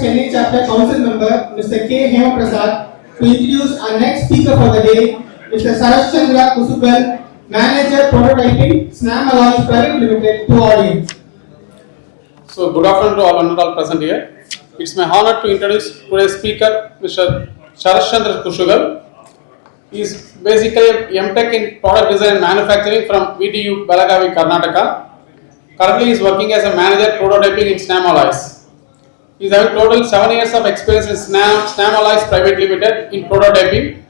Chennai Chapter Council Member Mr. K. Hema Prasad to introduce our next speaker for the day, Mr. Sarath Chandra Kusugal, Manager Prototyping, SNAM Alloys Private Limited, to audience. So, good afternoon to all present here. It's my honor to introduce today's speaker, Mr. Sarath Chandra Kusugal. He is basically MTech in Product Design and Manufacturing from VTU Belagavi, Karnataka. Currently, he is working as a manager prototyping in SNAM Alloys. He is having total 7 years of experience in SNAM Alloys Private Limited in prototyping.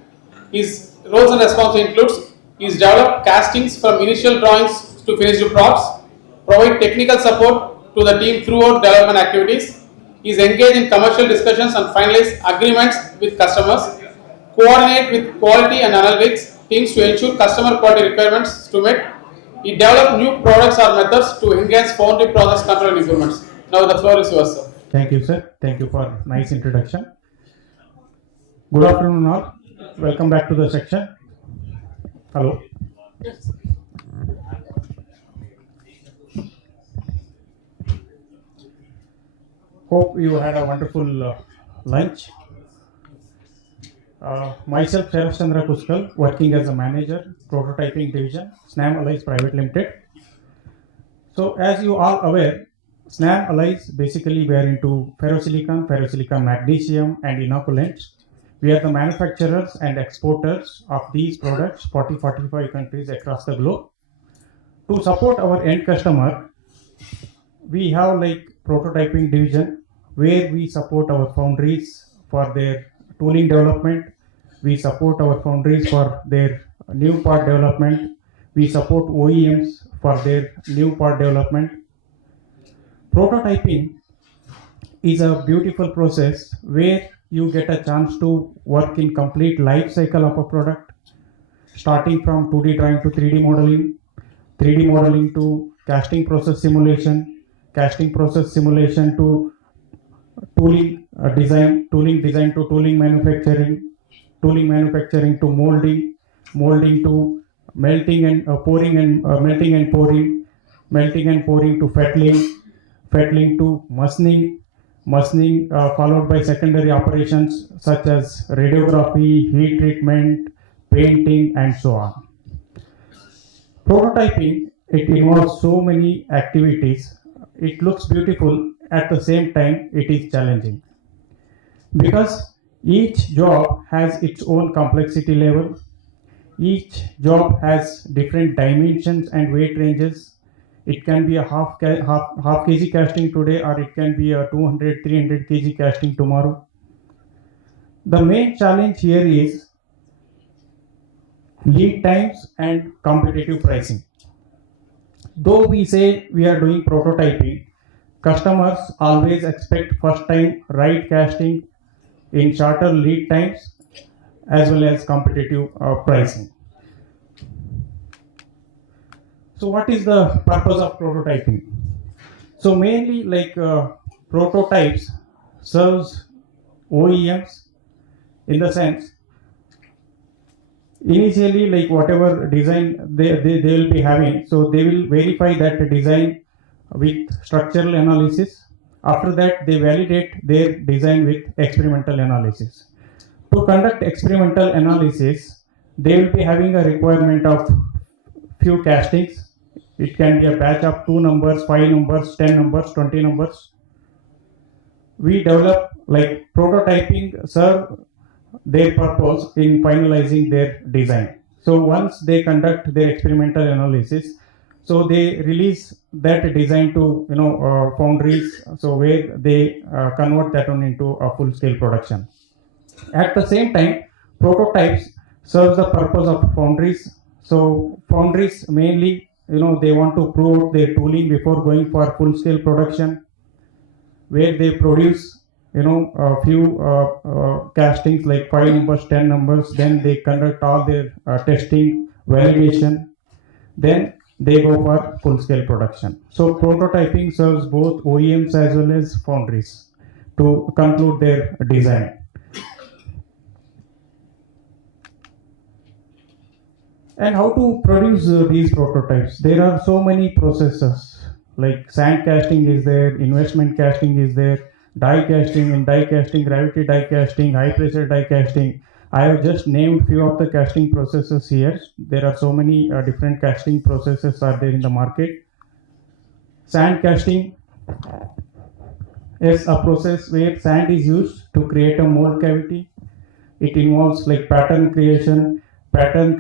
His roles and responsibilities includes he has developed castings from initial drawings to finished props, provide technical support to the team throughout development activities. He is engaged in commercial discussions and finalize agreements with customers, coordinate with quality and analytics teams to ensure customer quality requirements to meet. He developed new products or methods to enhance foundry process control and improvements. Now the floor is yours, sir. Thank you, sir. Thank you for nice introduction. Good afternoon, all. Welcome back to the section. Hello. Yes. Hope you had a wonderful lunch. Myself, Sarath Chandra Kusugal, working as a manager, prototyping division, SNAM Alloys Private Limited. So, as you are aware, SNAM Alloys basically we are into ferrosilicon, magnesium, and inoculants. We are the manufacturers and exporters of these products 45 countries across the globe. To support our end customer, we have like prototyping division where we support our foundries for their tooling development. We support our foundries for their new part development. We support OEMs for their new part development. Prototyping is a beautiful process where you get a chance to work in complete life cycle of a product, starting from 2D drawing to 3D modeling, 3D modeling to casting process simulation to tooling design to tooling manufacturing to molding to melting and pouring to fettling to machining followed by secondary operations such as radiography, heat treatment, painting, and so on. Prototyping, it involves so many activities. It looks beautiful, at the same time it is challenging because each job has its own complexity level. Each job has different dimensions and weight ranges. It can be a half kg casting today, or it can be a 200-300 kg casting tomorrow. The main challenge here is lead times and competitive pricing. Though we say we are doing prototyping, customers always expect first time right casting in shorter lead times as well as competitive pricing. So what is the purpose of prototyping? So mainly like prototypes serves OEMs in the sense initially like whatever design they will be having, so they will verify that design with structural analysis. After that they validate their design with experimental analysis. To conduct experimental analysis, they will be having a requirement of few castings. It can be a batch of 2 numbers, 5 numbers, 10 numbers, 20 numbers. We develop like prototyping serve their purpose in finalizing their design. So once they conduct their experimental analysis, so they release that design to foundries, so where they convert that one into a full scale production. At the same time, prototypes serves the purpose of foundries. So foundries mainly they want to prove out their tooling before going for full scale production, where they produce a few castings like 5 numbers, 10 numbers, then they conduct all their testing, validation, then they go for full scale production. So prototyping serves both OEMs as well as foundries to conclude their design. And how to produce these prototypes? There are so many processes, like sand casting is there, investment casting is there, die casting, in die casting, gravity die casting, high pressure die casting. I have just named few of the casting processes here. There are so many different casting processes are there in the market. Sand casting is a process where sand is used to create a mold cavity. It involves like pattern creation. Pattern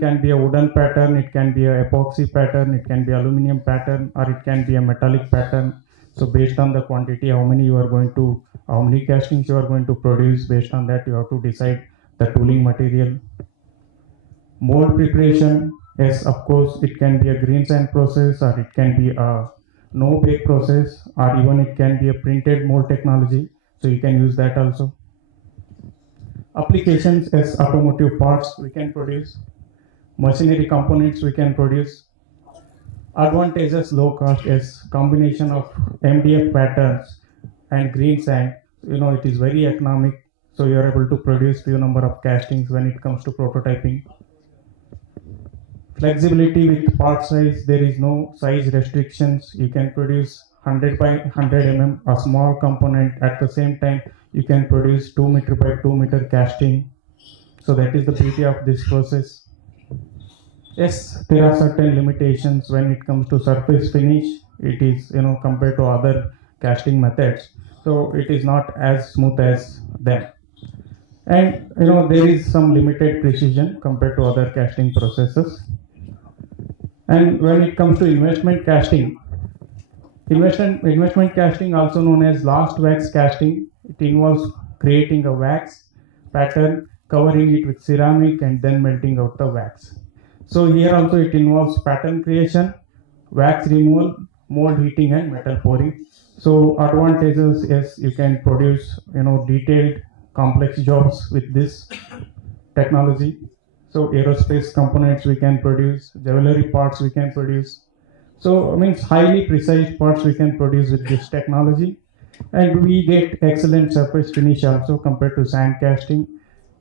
can be a wooden pattern, it can be a epoxy pattern, it can be aluminum pattern, or it can be a metallic pattern. So based on the quantity, how many castings you are going to produce, based on that you have to decide the tooling material. Mold preparation, yes, of course, it can be a green sand process, or it can be a no bake process, or even it can be a printed mold technology. So you can use that also. Applications as automotive parts we can produce, machinery components we can produce. Advantages, low cost is combination of MDF patterns and green sand. It is very economic, so you are able to produce few number of castings when it comes to prototyping. Flexibility with part size, there is no size restrictions. You can produce 100 by 100 mm, a small component. At the same time, you can produce 2 meter by 2 meter casting. So that is the beauty of this process. Yes, there are certain limitations when it comes to surface finish. It is, compared to other casting methods. So it is not as smooth as them. And, there is some limited precision compared to other casting processes. And when it comes to investment casting, investment casting, also known as last wax casting, it involves creating a wax pattern, covering it with ceramic, and then melting out the wax. So here also it involves pattern creation, wax removal, mold heating, and metal pouring. So advantages is you can produce detailed complex jobs with this technology. So aerospace components we can produce, jewelry parts we can produce. So highly precise parts we can produce with this technology, and we get excellent surface finish also compared to sand casting.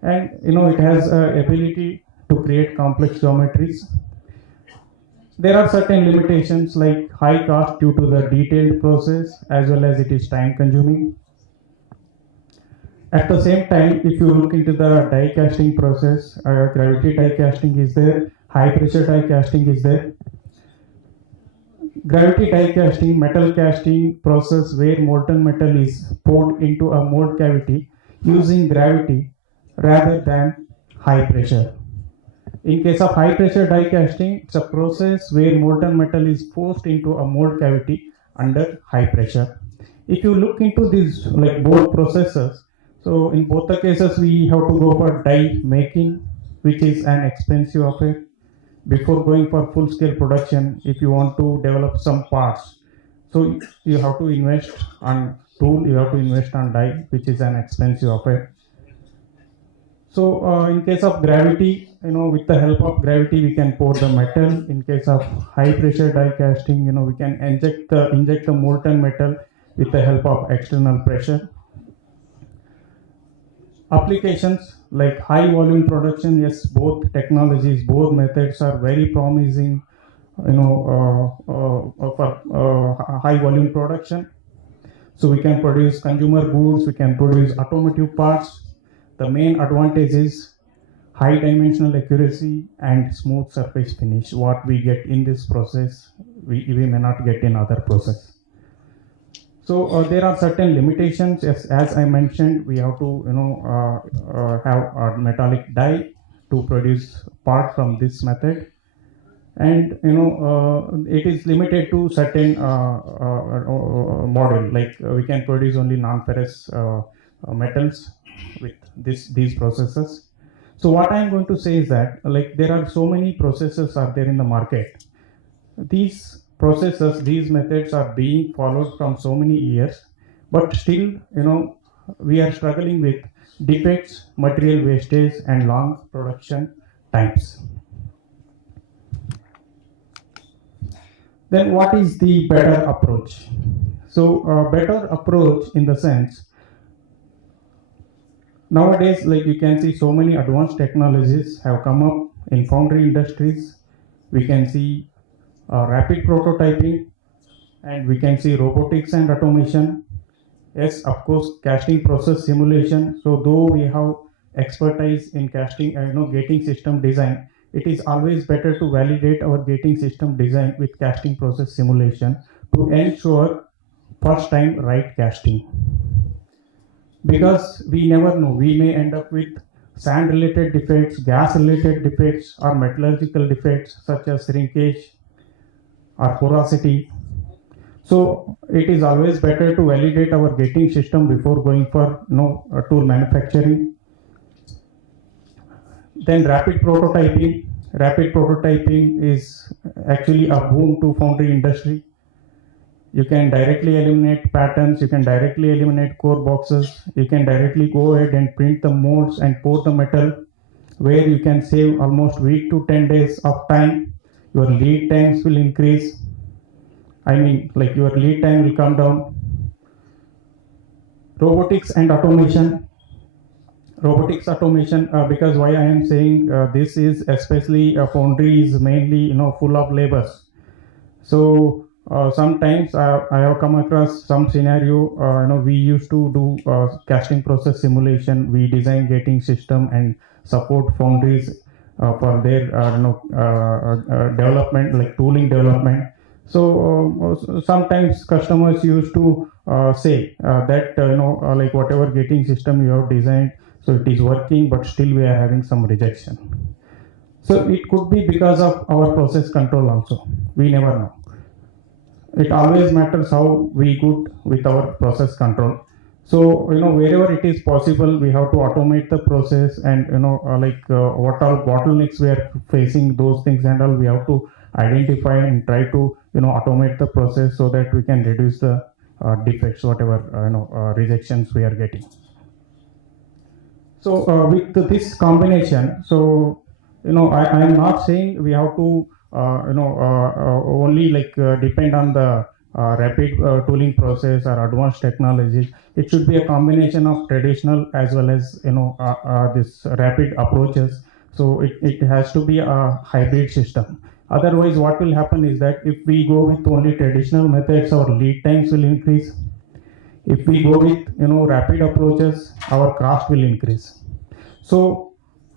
And it has ability to create complex geometries. There are certain limitations like high cost due to the detailed process, as well as it is time consuming. At the same time, if you look into the die casting process, gravity die casting is there, high pressure die casting is there. Gravity die casting, metal casting process where molten metal is poured into a mold cavity using gravity rather than high pressure. In case of high pressure die casting, it's a process where molten metal is forced into a mold cavity under high pressure. If you look into these both processes, so in both the cases we have to go for die making, which is an expensive affair. Before going for full scale production, if you want to develop some parts, so you have to invest on tool, you have to invest on die, which is an expensive affair. So in case of gravity, with the help of gravity we can pour the metal. In case of high pressure die casting, we can inject the molten metal with the help of external pressure. Applications like high volume production, yes, both technologies, both methods are very promising, for high volume production. So we can produce consumer goods, we can produce automotive parts. The main advantage is high dimensional accuracy and smooth surface finish. What we get in this process, we may not get in other process. So there are certain limitations. As I mentioned, we have to have a metallic die to produce part from this method, and it is limited to certain model. Like we can produce only non-ferrous metals with these processes. So what I am going to say is that there are so many processes are there in the market. These processes, these methods are being followed from so many years, but still we are struggling with defects, material wastage, and long production times. Then what is the better approach? So better approach in the sense, nowadays you can see so many advanced technologies have come up in foundry industries. We can see rapid prototyping, and we can see robotics and automation, yes, of course, casting process simulation. So though we have expertise in casting, gating system design, it is always better to validate our gating system design with casting process simulation to ensure first time right casting. Because we never know, we may end up with sand related defects, gas related defects, or metallurgical defects such as shrinkage or porosity. So it is always better to validate our gating system before going for tool manufacturing. Then rapid prototyping. Rapid prototyping is actually a boom to foundry industry. You can directly eliminate patterns, you can directly eliminate core boxes, you can directly go ahead and print the molds and pour the metal, where you can save almost week to 10 days of time. Your lead times will increase. Your lead time will come down. Robotics and automation. Robotics automation, because why I am saying this is especially foundry is mainly full of labors. So sometimes I have come across some scenario. We used to do casting process simulation. We design gating system and support foundries for their development, like tooling development. So sometimes customers used to say that like whatever gating system you have designed, so it is working, but still we are having some rejection. So it could be because of our process control also. We never know. It always matters how we good with our process control. So wherever it is possible, we have to automate the process, and what all bottlenecks we are facing, those things and all we have to identify and try to automate the process so that we can reduce the defects, whatever rejections we are getting. So with this combination, so I am not saying we have to only depend on the rapid tooling process or advanced technologies. It should be a combination of traditional as well as this rapid approaches. So it has to be a hybrid system. Otherwise, what will happen is that if we go with only traditional methods, our lead times will increase. If we go with rapid approaches, our cost will increase. So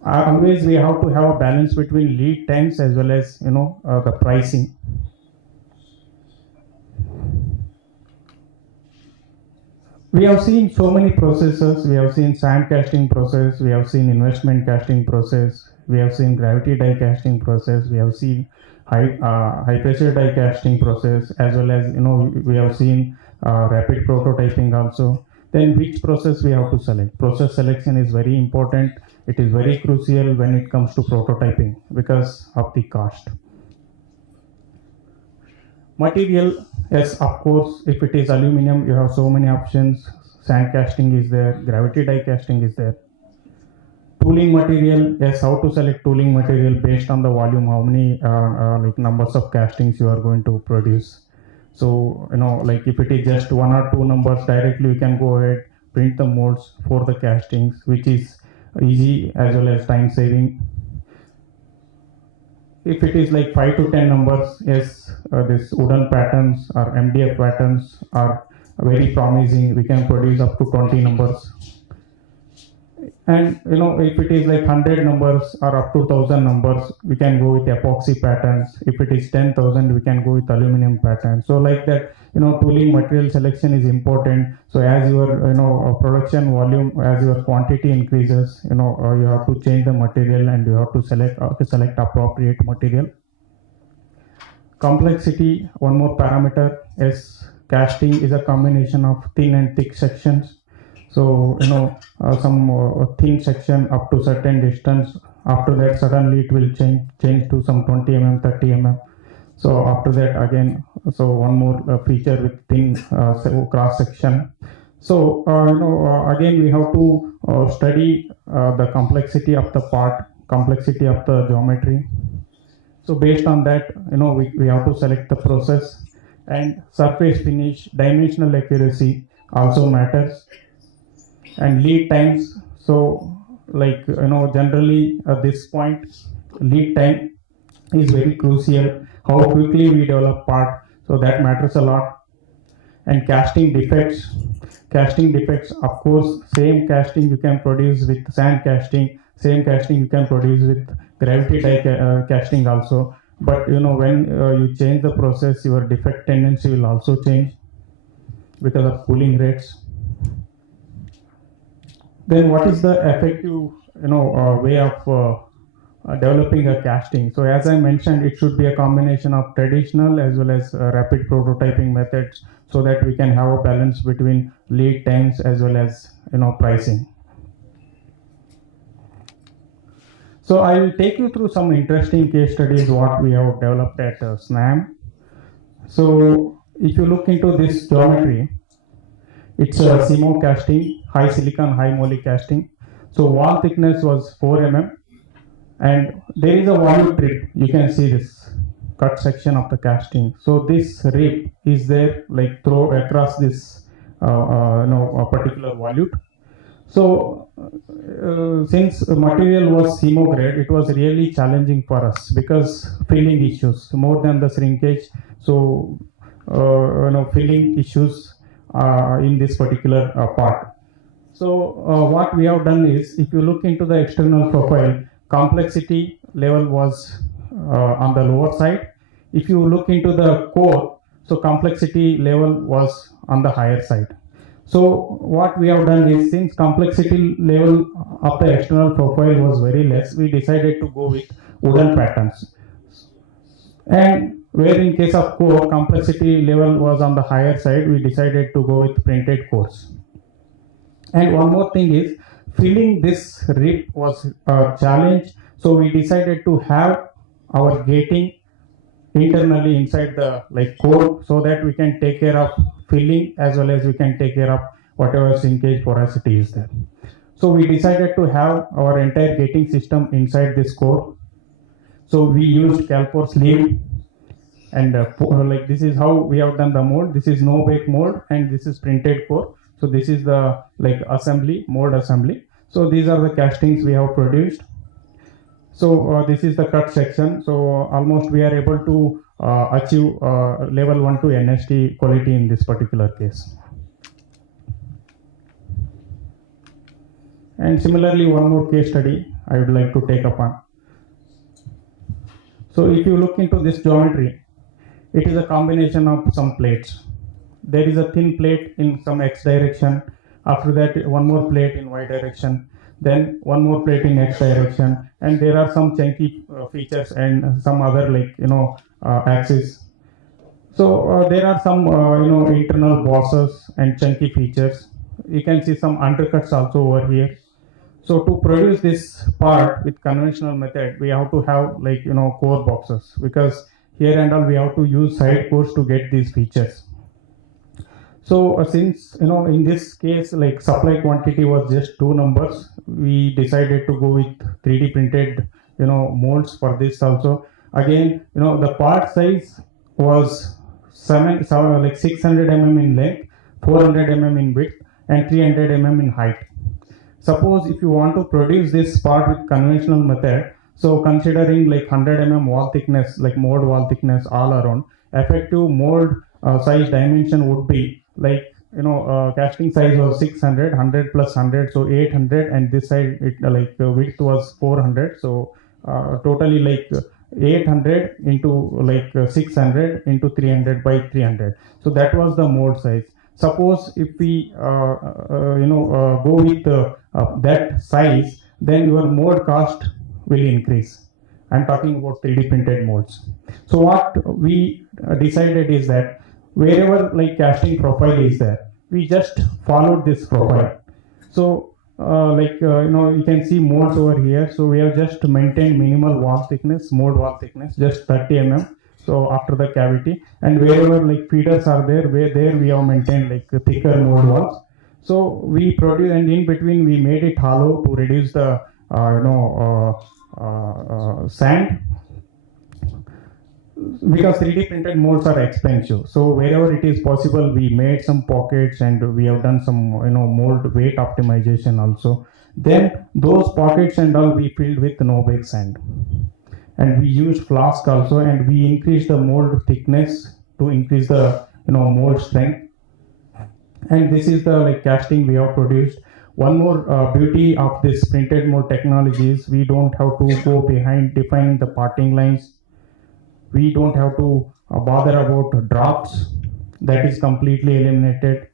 always we have to have a balance between lead times as well as the pricing. We have seen so many processes. We have seen sand casting process, we have seen investment casting process, we have seen gravity die casting process, we have seen high pressure die casting process, as well as we have seen rapid prototyping also. Then which process we have to select? Process selection is very important. It is very crucial when it comes to prototyping because of the cost. Material, yes, of course, if it is aluminum, you have so many options. Sand casting is there, gravity die casting is there. Tooling material, yes, how to select tooling material based on the volume, how many numbers of castings you are going to produce. So if it is just 1 or 2 numbers, directly you can go ahead, print the molds for the castings, which is easy as well as time saving. If it is like 5 to 10 numbers, yes, this wooden patterns or MDF patterns are very promising. We can produce up to 20 numbers. And if it is like 100 numbers or up to 1000 numbers, we can go with epoxy patterns. If it is 10,000, we can go with aluminum patterns. So like that, tooling material selection is important. So as your production volume, as your quantity increases, you have to change the material and you have to select appropriate material. Complexity, one more parameter, is casting is a combination of thin and thick sections. So some thin section up to certain distance, after that suddenly it will change to some 20 mm, 30 mm. So after that again, so one more feature with thin cross section. So again we have to study the complexity of the part, complexity of the geometry. So based on that, we have to select the process. And surface finish, dimensional accuracy also matters. And lead times, so generally at this point, lead time is very crucial. How quickly we develop part, so that matters a lot. And casting defects, of course, same casting you can produce with sand casting, same casting you can produce with gravity die casting also. But when you change the process, your defect tendency will also change because of cooling rates. Then what is the effective way of developing a casting? So as I mentioned, it should be a combination of traditional as well as rapid prototyping methods, so that we can have a balance between lead times as well as pricing. So I will take you through some interesting case studies what we have developed at SNAM. So if you look into this geometry, it's a CMO casting, high silicon, high moly casting. So wall thickness was 4 mm, and there is a volute rib. You can see this cut section of the casting. So this rib is there like through across this a particular volute. So since the material was CMO grade, it was really challenging for us because filling issues more than the shrinkage. So filling issues in this particular part. So what we have done is, if you look into the external profile, complexity level was on the lower side. If you look into the core, so complexity level was on the higher side. So what we have done is, since complexity level of the external profile was very less, we decided to go with wooden patterns. And where in case of core, complexity level was on the higher side, we decided to go with printed cores. And one more thing is, filling this rib was a challenge, so we decided to have our gating internally inside the core, so that we can take care of filling as well as we can take care of whatever shrinkage porosity is there. So we decided to have our entire gating system inside this core. So we used Calpor sleeve, and this is how we have done the mold. This is no bake mold, and this is printed core. So this is the assembly, mold assembly. So these are the castings we have produced. So this is the cut section. So almost we are able to achieve level 1 to NST quality in this particular case. And similarly, one more case study I would like to take upon. So if you look into this geometry, it is a combination of some plates. There is a thin plate in some X direction. After that, one more plate in Y direction. Then one more plate in X direction. And there are some chunky features and some other axes. So there are some internal bosses and chunky features. You can see some undercuts also over here. So to produce this part with conventional method, we have to have core boxes, because here and all we have to use side cores to get these features. So since in this case supply quantity was just 2 numbers, we decided to go with 3D printed molds for this also. Again, the part size was 600 mm in length, 400 mm in width, and 300 mm in height. Suppose if you want to produce this part with conventional method, so considering 100 mm wall thickness, mold wall thickness all around, effective mold size dimension would be casting size was 600, 100 plus 100, so 800, and this side it width was 400, so totally 800 into 600 into 300 by 300. So that was the mold size. Suppose if we go with that size, then your mold cost will increase. I'm talking about 3D printed molds. So what we decided is that wherever casting profile is there, we just followed this profile. So you can see molds over here. So we have just maintained minimal wall thickness, mold wall thickness, just 30 mm. So after the cavity, and wherever feeders are there, we have maintained thicker mold walls. So we produce, and in between we made it hollow to reduce the sand, because 3D printed molds are expensive. So wherever it is possible, we made some pockets, and we have done some mold weight optimization also. Then those pockets and all we filled with no bake sand, and we used flask also, and we increased the mold thickness to increase the mold strength. And this is the like casting we have produced. One more beauty of this printed mold technology is we don't have to go behind defining the parting lines. We don't have to bother about drops. That is completely eliminated.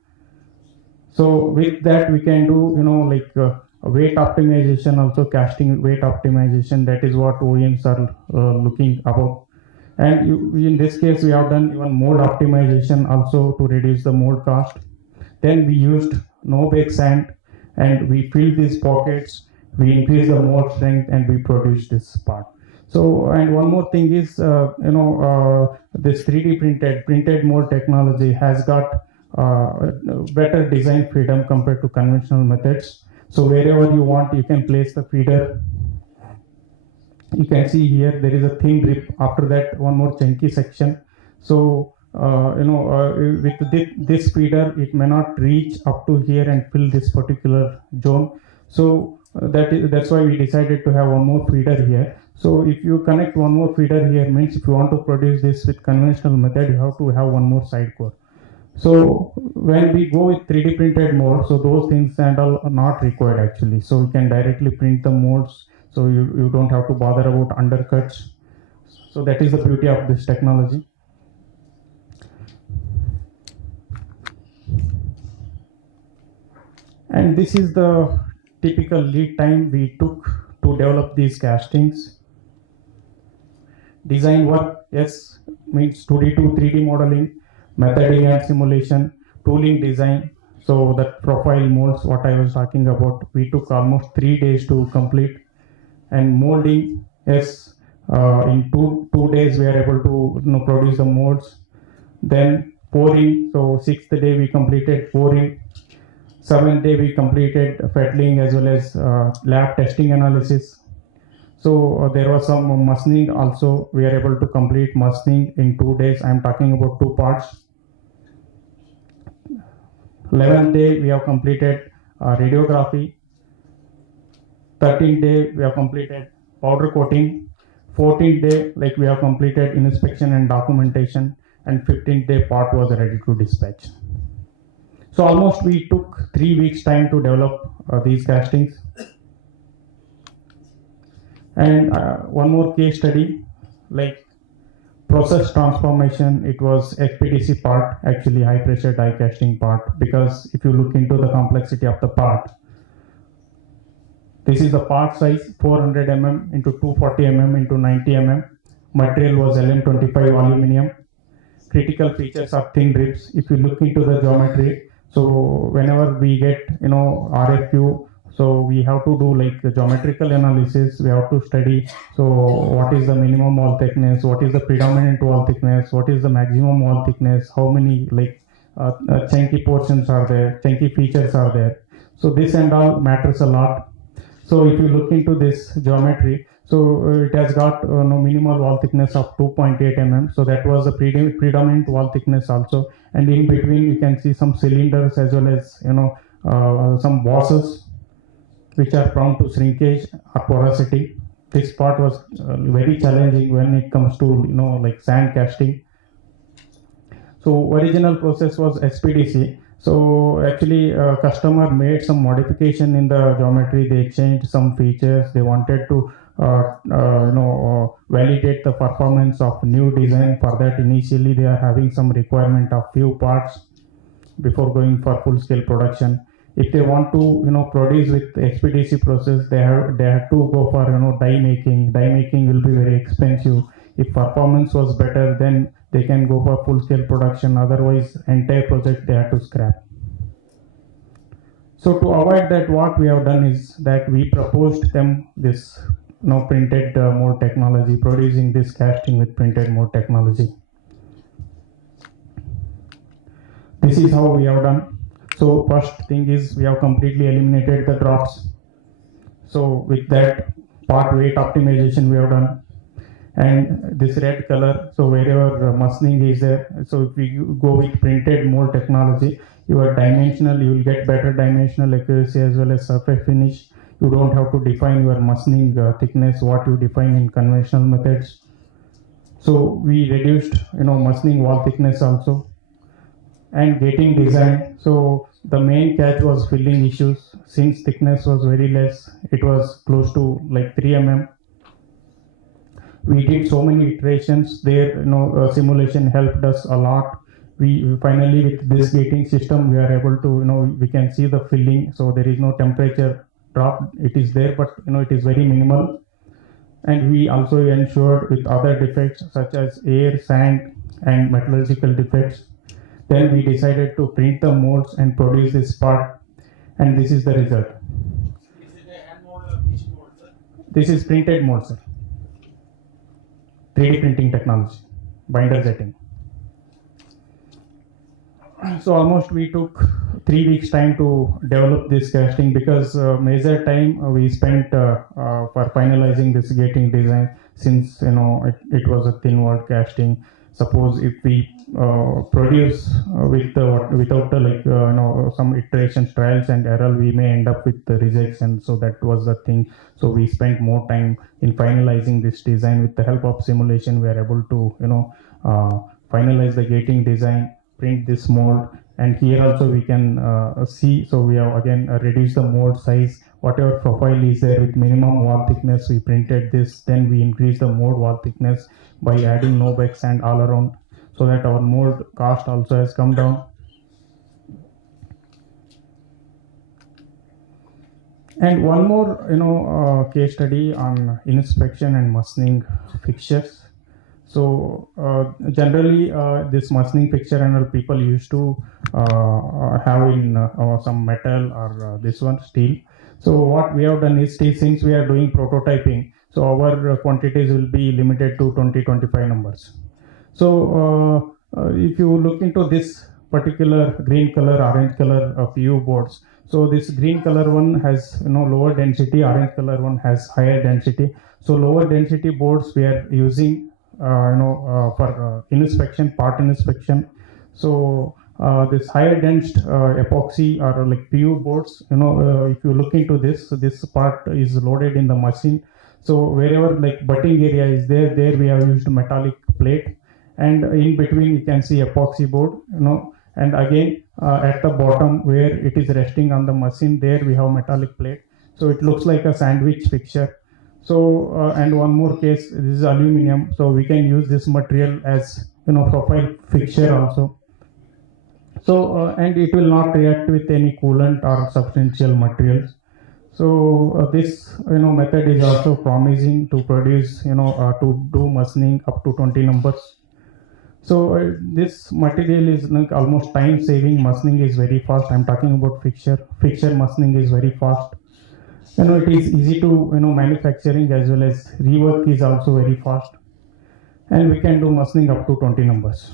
So with that we can do like weight optimization, also casting weight optimization. That is what OEMs are looking about. And in this case we have done even mold optimization also to reduce the mold cost. Then we used no bake sand and we filled these pockets, we increased the mold strength and we produced this part. So, and one more thing is, this 3D printed mold technology has got better design freedom compared to conventional methods. So wherever you want, you can place the feeder. You can see here there is a thin rib. After that, one more chunky section. So with this feeder, it may not reach up to here and fill this particular zone. So that's why we decided to have one more feeder here. So if you connect one more feeder here, means if you want to produce this with conventional method, you have to have one more side core. So when we go with 3D printed mold, so those things and all are not required actually. So you can directly print the molds. So you don't have to bother about undercuts. So that is the beauty of this technology. And this is the typical lead time we took to develop these castings. Design work, yes, means 2D to 3D modeling, methoding and simulation, tooling design. So that profile molds, what I was talking about, we took almost 3 days to complete. And molding, yes, in two days we are able to produce the molds. Then pouring, so 6th day we completed pouring. 7th day we completed fettling as well as lab testing analysis. So there was some machining also. We are able to complete machining in 2 days. I am talking about 2 parts. 11th day we have completed radiography. 13th day we have completed powder coating. 14th day like we have completed inspection and documentation, and 15th day part was ready to dispatch. So almost we took 3 weeks time to develop these castings. And one more case study, like process transformation, it was HPDC part, actually high pressure die casting part, because if you look into the complexity of the part, this is the part size 400 mm into 240 mm into 90 mm. Material was LM25 aluminum. Critical features are thin ribs. If you look into the geometry, so whenever we get RFQ, so we have to do like the geometrical analysis. We have to study. So what is the minimum wall thickness? What is the predominant wall thickness? What is the maximum wall thickness? How many like chunky portions are there? Chunky features are there? So this and all matters a lot. So if you look into this geometry, so it has got minimal wall thickness of 2.8 mm. So that was the predominant wall thickness also. And in between you can see some cylinders as well as some bosses which are prone to shrinkage or porosity. This part was very challenging when it comes to like sand casting. So original process was SPDC. So actually customer made some modification in the geometry. They changed some features. They wanted to validate the performance of new design. For that, initially they are having some requirement of few parts before going for full scale production. If they want to produce with HPDC process, they have to go for die making. Die making will be very expensive. If performance was better, then they can go for full scale production. Otherwise, entire project they have to scrap. So to avoid that, what we have done is that we proposed them this printed mold technology, producing this casting with printed mold technology. This is how we have done. So first thing is we have completely eliminated the drops. So with that part weight optimization we have done. And this red color, so wherever machining is there, so if we go with printed mold technology, your dimensional, you will get better dimensional accuracy as well as surface finish. You don't have to define your machining thickness, what you define in conventional methods. So we reduced machining wall thickness also. and gating design. So the main catch was filling issues. Since thickness was very less, it was close to like 3 mm. We did so many iterations there. Simulation helped us a lot. We finally, with this gating system, we are able to, we can see the filling. So there is no temperature drop. It is there, but it is very minimal. And we also ensured with other defects such as air, sand, and metallurgical defects. Then we decided to print the molds and produce this part, and this is the result. Is it a hand mold or machine mold, sir? This is printed mold, sir. 3D printing technology, binder jetting. So almost we took 3 weeks time to develop this casting, because major time we spent for finalizing this gating design, since it was a thin wall casting. Suppose if we produce without some iterations, trials and error, we may end up with the rejection. So that was the thing. So we spent more time in finalizing this design. With the help of simulation, we are able to finalize the gating design, print this mold, and here also we can see. So we have again reduced the mold size. Whatever profile is there with minimum wall thickness, we printed this. Then we increased the mold wall thickness by adding Nobex sand all around, so that our mold cost also has come down. And one more case study on inspection and machining fixtures. So generally this machining fixture and people used to have in some metal or this one steel. So what we have done is, since we are doing prototyping, so our quantities will be limited to 20-25 numbers. So if you look into this particular green color, orange color PU boards, so this green color one has lower density, orange color one has higher density. So lower density boards we are using for inspection, part inspection. So this higher dense epoxy or like PU boards, if you look into this part is loaded in the machine. So wherever like butting area is there we have used metallic plate, and in between you can see epoxy board, and again at the bottom where it is resting on the machine, there we have metallic plate. So it looks like a sandwich fixture. So and one more case, this is aluminum, so we can use this material as profile fixture also. So and it will not react with any coolant or substantial materials. So this method is also promising to produce to do machining up to 20 numbers. So this material is like almost time saving. Machining is very fast. I'm talking about fixture machining is very fast. It is easy to manufacturing, as well as rework is also very fast, and we can do machining up to 20 numbers.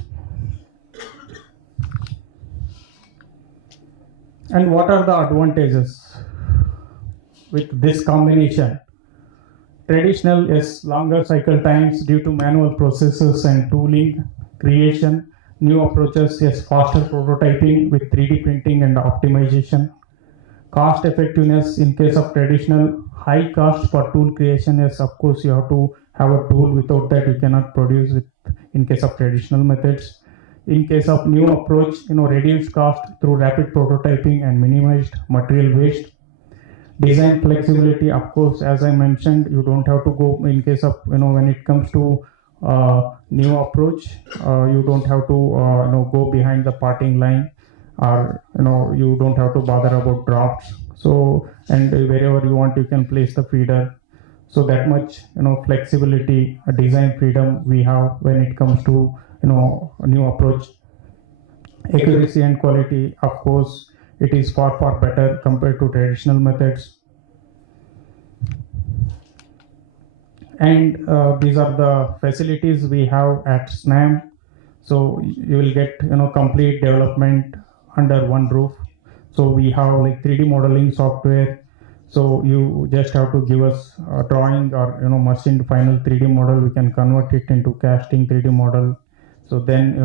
And what are the advantages with this combination? Traditional is longer cycle times due to manual processes and tooling creation. New approaches is faster prototyping with 3D printing and optimization. Cost effectiveness in case of traditional, high cost for tool creation is, of course, you have to have a tool. Without that you cannot produce with in case of traditional methods. In case of new approach, reduced cost through rapid prototyping and minimized material waste. Design flexibility, of course, as I mentioned, you don't have to go in case of when it comes to new approach, you don't have to go behind the parting line, or you don't have to bother about drafts. So and wherever you want you can place the feeder. So that much flexibility, design freedom we have when it comes to a new approach. Accuracy and quality, of course, it is far better compared to traditional methods. And these are the facilities we have at SNAM. So you will get complete development under one roof. So we have like 3D modeling software. So you just have to give us a drawing or machined final 3D model. We can convert it into casting 3D model. So then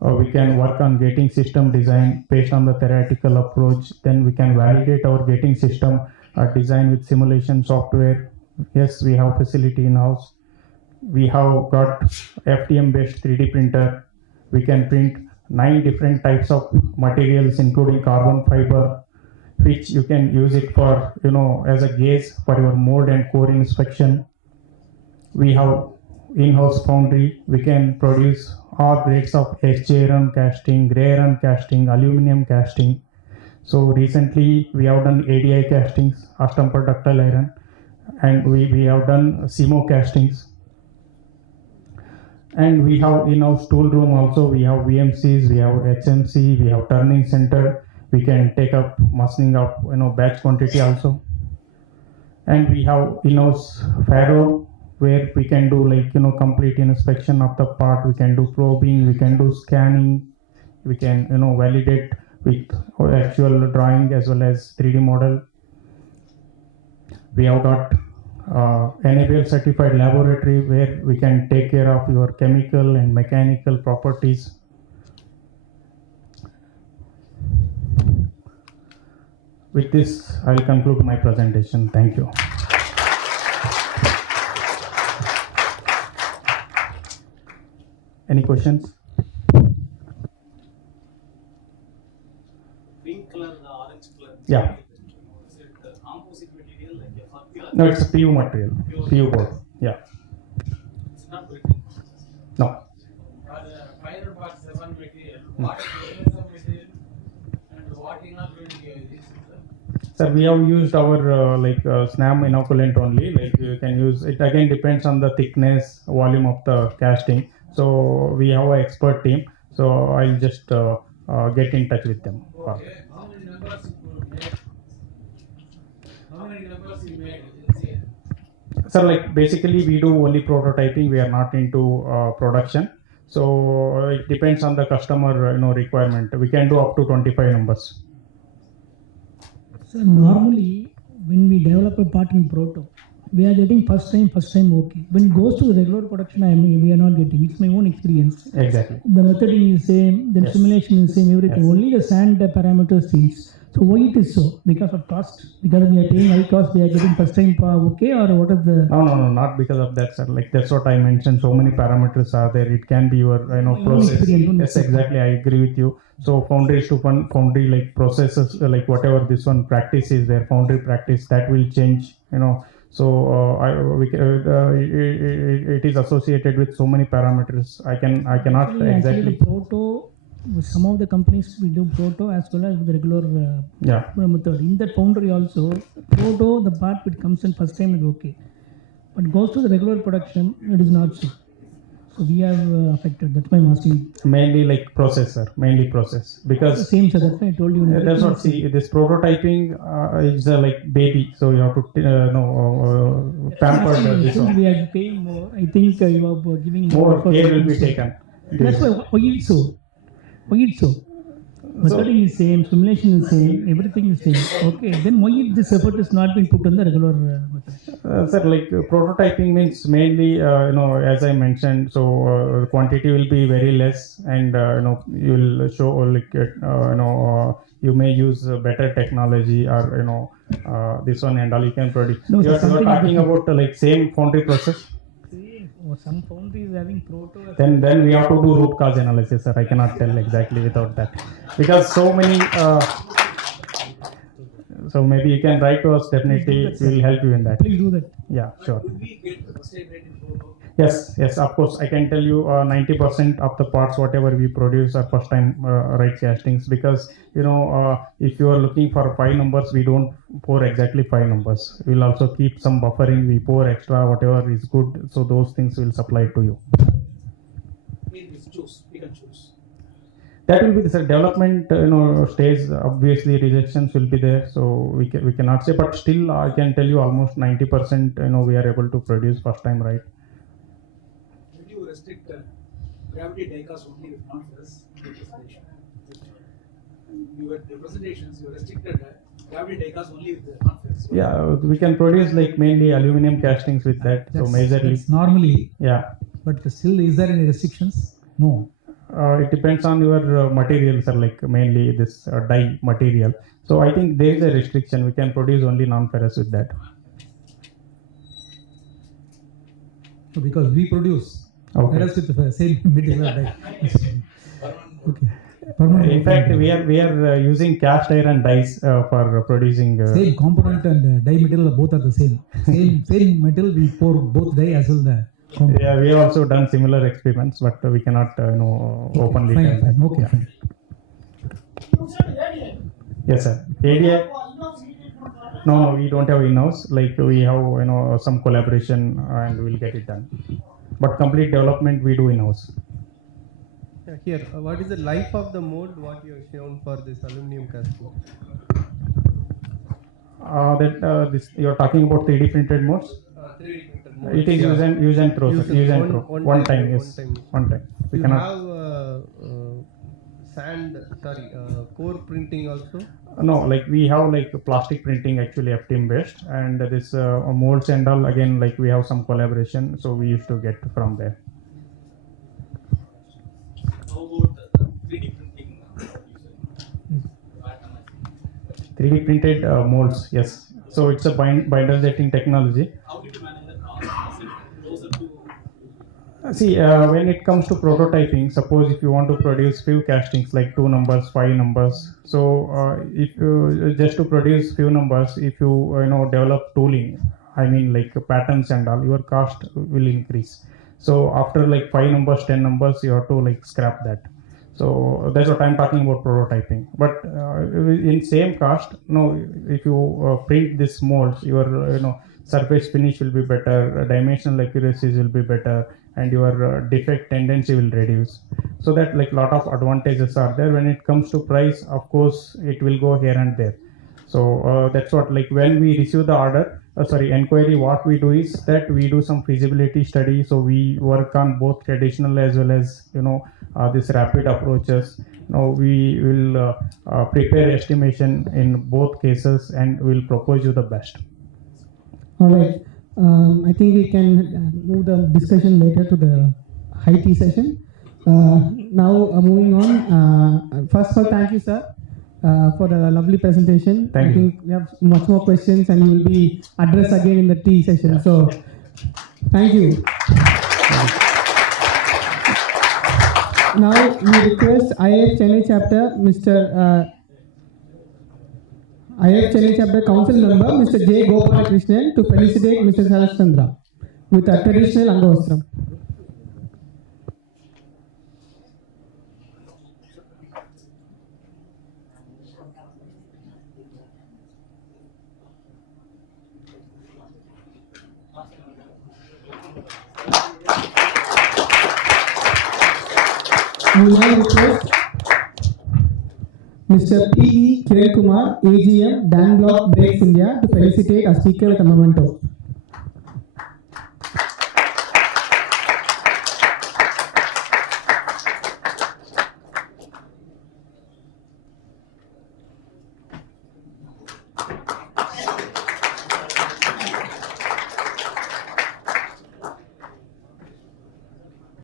we can work on gating system design based on the theoretical approach. Then we can validate our gating system design with simulation software. Yes, we have facility in house. We have got FDM based 3D printer. We can print 9 different types of materials, including carbon fiber, which you can use it for, as a gauge for your mold and core inspection. We have in-house foundry. We can produce all grades of HJ iron casting, gray iron casting, aluminum casting. So recently we have done ADI castings, Astamper ductile iron, and we have done CMO castings. And we have in our tool room also, we have VMCs, we have HMC, we have turning center. We can take up machining up, batch quantity also. And we have in-house Faro, where we can do complete inspection of the part. We can do probing, we can do scanning, we can validate with actual drawing as well as 3D model. We have got NABL certified laboratory where we can take care of your chemical and mechanical properties. With this, I will conclude my presentation. Thank you. Any questions? Green color, the orange color. Yeah. Is it the composite material like a fibula? No, it's a PU material. PU board. Yeah. It's not written. No. Final part 7 material. What is the material and what is not going to give this? Sir, we have used our SNAM inoculant only. You can use it, again depends on the thickness, volume of the casting. So we have an expert team. So I'll just get in touch with them. Okay. How many numbers you made? How many numbers you made? Sir, basically we do only prototyping. We are not into production. So it depends on the customer requirement. We can do up to 25 numbers. So normally, when we develop a part in proto, we are getting first time okay. When it goes to regular production, we are not getting. It's my own experience. Exactly. The methoding is same, then Yes. simulation is same, everything. Yes. Only the sand parameters change. So why it is so? Because of cost? Because we are paying high cost, we are getting first time okay, or what is the? No, not because of that, sir. That's what I mentioned. So many parameters are there. It can be your process. experience. Yes, exactly. I agree with you. So foundry to foundry processes whatever this one practice is there, foundry practice that will change. So it is associated with so many parameters. I cannot Actually, exactly. the proto, with some of the companies we do proto as well as with the regular Yeah. method. In that foundry also, proto, the part which comes in first time is okay. But goes to the regular production, it is not so. So we are affected. That's why I'm asking. Mainly mainly process because. Same, sir. That's why I told you. That's what. See, this prototyping is baby, so you have to pamper this Since one. we are paying more, I think you are giving More for- care will be taken. That's why it's so. Why it's so? Methoding is same, simulation is same, everything is same. Okay, then why this effort is not being put on the regular method? Sir, prototyping means mainly, as I mentioned, so quantity will be very less, and you will show you may use better technology or this one and all you can produce. No, you are something talking different. about same foundry process. See, some foundry is having proto. Then we have to do root cause analysis, sir. I cannot tell exactly without that because so many. So maybe you can write to us. Definitely, we will help you in that. Please do that. Yeah, sure. Do we get the first time rate in proto? Yes, of course. I can tell you 90% of the parts whatever we produce are first time right castings because if you are looking for 5 numbers, we don't pour exactly 5 numbers. We'll also keep some buffering. We pour extra whatever is good. So those things will supply to you. We can choose. That will be the development stage. Obviously rejections will be there, so we cannot say, but still I can tell you almost 90% we are able to produce first time right. Will you restrict gravity diecast only with non-ferrous representation? Your presentations, you restricted gravity diecast only with the non-ferrous. Yeah, we can produce mainly aluminum castings with that. So majorly, That's normally, yeah. but still, is there any restrictions? No. It depends on your materials, sir, mainly this die material. So I think there is a restriction. We can produce only non-ferrous with that. So because we produce Okay. ferrous with the same material. Like, Okay. Permanent In fact, component. we are using cast iron dies for producing. Same component and die material both are the same. Same metal we pour both die as well the component. Yeah, we have also done similar experiments, but we cannot openly Fine, tell fine. that. Okay, Yeah. fine. Yes, sir. ADI. No, we don't have in-house. Like we have some collaboration and we'll get it done. But complete development we do in-house. Here, what is the life of the mold? What you have shown for this aluminum casting? This you're talking about 3D printed modes. 3D printed mold. It is use and throw. Sir. Use and throw. One time, yes. One time. We You cannot. have core printing also. No, like we have like plastic printing actually FTM based, and this molds and all again like we have some collaboration, so we used to get from there. How about 3D printing? 3D printed molds, yes. So it's a binder jetting technology. How did you manage the cost? Is it closer to See, when it comes to prototyping, suppose if you want to produce few castings like 2 numbers, 5 numbers. So if you just to produce few numbers, if you develop tooling, I mean like patterns and all, your cost will increase. So after like 5 numbers, 10 numbers, you have to like scrap that. So that's what I'm talking about prototyping. But in same cost, if you print this molds, your surface finish will be better, dimensional accuracies will be better, and your defect tendency will reduce. So that like lot of advantages are there. When it comes to price, of course, it will go here and there. So that's what like when we receive the order, inquiry, what we do is that we do some feasibility study. So we work on both traditional as well as this rapid approaches. Now we will prepare estimation in both cases and will propose you the best. All right. I think we can move the discussion later to the high tea session. Now moving on. First of all, thank you, sir, for the lovely presentation. Thank I you. think we have much more questions and you will be addressed again in the tea session. So, thank you. Now we request IIF Chennai chapter, IIF Chennai chapter council member, Mr. J. Gopalakrishnan, to felicitate Mr. Sarash Chandra with a traditional Angavastram. We now request Mr. P.E. Kiran Kumar, AGM, Dan Block Breaks India, to felicitate a speaker with a memento.